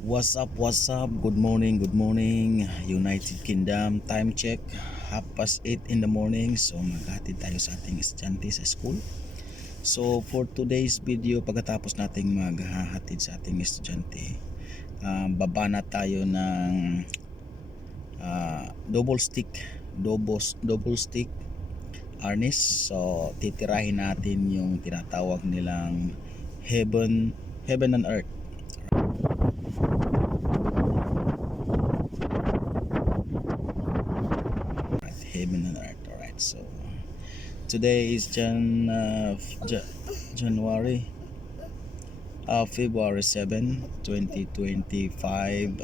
What's up, what's up? Good morning, United Kingdom. Time check, 8:30 in the morning. So maghatid tayo sa ating estudyante sa school. So for today's video, pagkatapos nating maghahatid sa ating estudyante, baba na tayo ng double stick harness. So titirahin natin yung tinatawag nilang heaven and earth. Heaven and earth. Alright, so today is January February 7, 2025,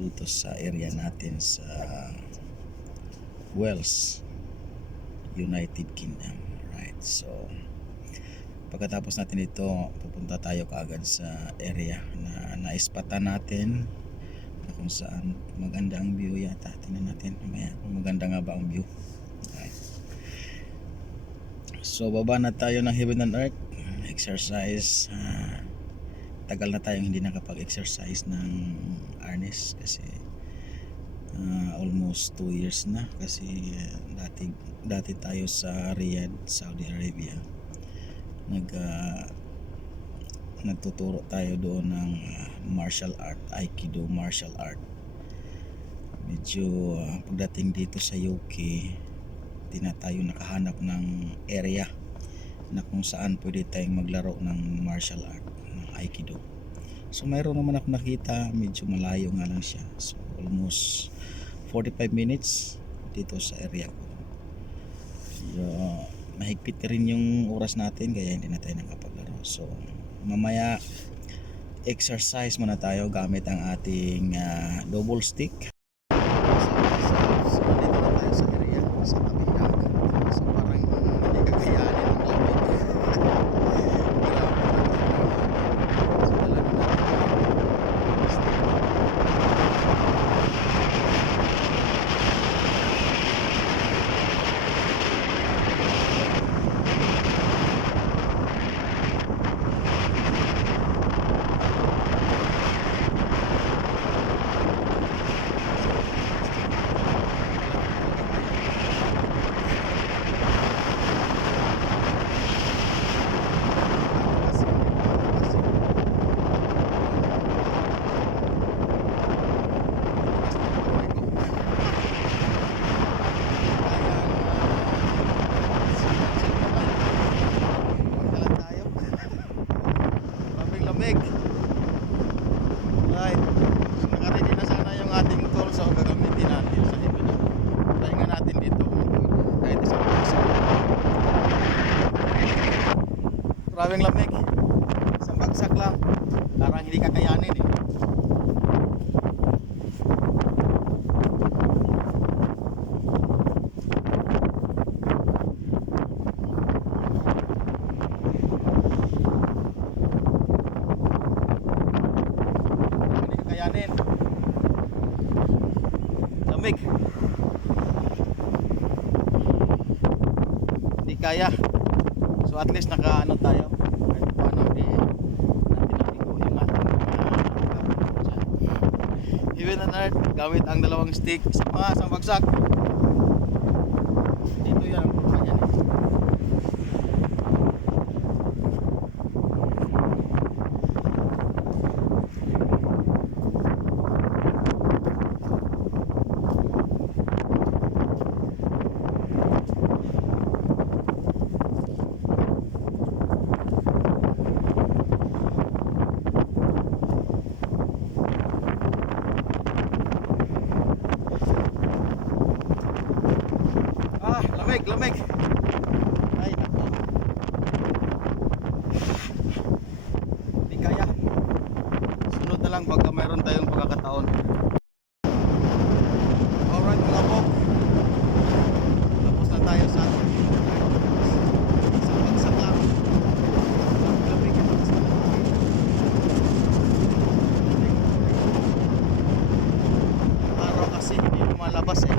dito sa area natin sa Wales, United Kingdom. Right, so pagkatapos natin ito, pupunta tayo kaagad sa area na naispatan natin na kung saan maganda ang view yata. Tingnan natin mamaya kung maganda nga ba ang view. Right. So baba na tayo ng heaven and earth. Exercise, tagal na tayong hindi nakapag-exercise ng harness kasi almost 2 years na kasi dati tayo sa Riyadh, Saudi Arabia. Nagtuturo tayo doon ng martial art, Aikido martial art. Medyo pagdating dito sa UK, di na tayo nakahanap ng area na kung saan pwede tayong maglaro ng martial art, ng Aikido. So mayroon naman ako nakita, medyo malayo nga lang siya. So almost 45 minutes dito sa area ko. So mahigpit rin yung oras natin kaya hindi na tayo nakapaglaro. So mamaya exercise muna tayo gamit ang ating double stick. So dito na tayo sa area, sa tabing dagat. So parang hindi kakayanin ng lamig. Right. So nakaready na sana yung ating tool, so gagamitin natin sa iba. Pahinga natin dito kahit isang bagsak. Maraming lamig. Isang bagsak lang. Parang hindi kakayanin eh. Lamig, hindi kaya. So at least nakaano tayo kahit paano di natin nabigo yung ating heaven and earth gamit ang dalawang stick sa mga isang bagsak. Dito yan ang problema niyan eh. Lamig. Ay nako. Hindi kaya. Sunod na lang pagka mayroon tayong pagkakataon. Alright mga po. Tapos na tayo sa bagsak lang. Lamig. Araw kasi hindi lumalabas eh.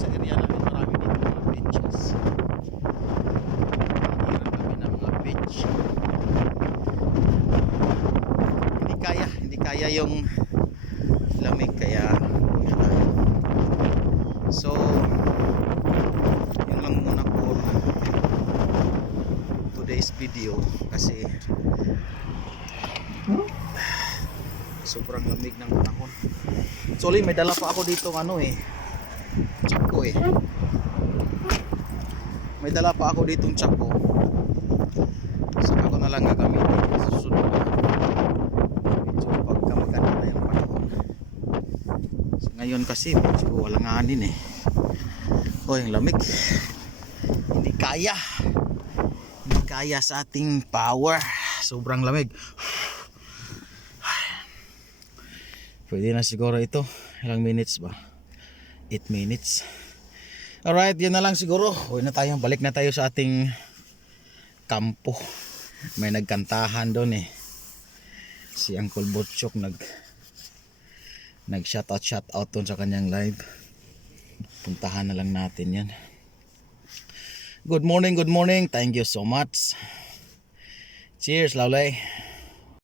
sa area namin marami dito mga beaches. Hiniran kami ng mga beach. Hindi kaya yung lamig kaya uwi tayo. So yun lang muna po today's video kasi sobrang lamig ng panahon. Actually may dala pa ako dito tsako may dala pa ako ditong tsako, saka ko na lang gagamitin sa susunod. Medyo pagka maganda na yung panahon. So, ngayon kasi medyo walanganin yung lamig hindi kaya sa ating power, sobrang lamig. Pwede na siguro ito, ilang minutes ba? 8 minutes. Alright, yun na lang siguro. Uwi na tayo, balik na tayo sa ating kampo. May nagkantahan doon si Uncle Butchok nag shoutout doon sa kanyang live. Puntahan na lang natin yan. Good morning, thank you so much. Cheers, Laulay.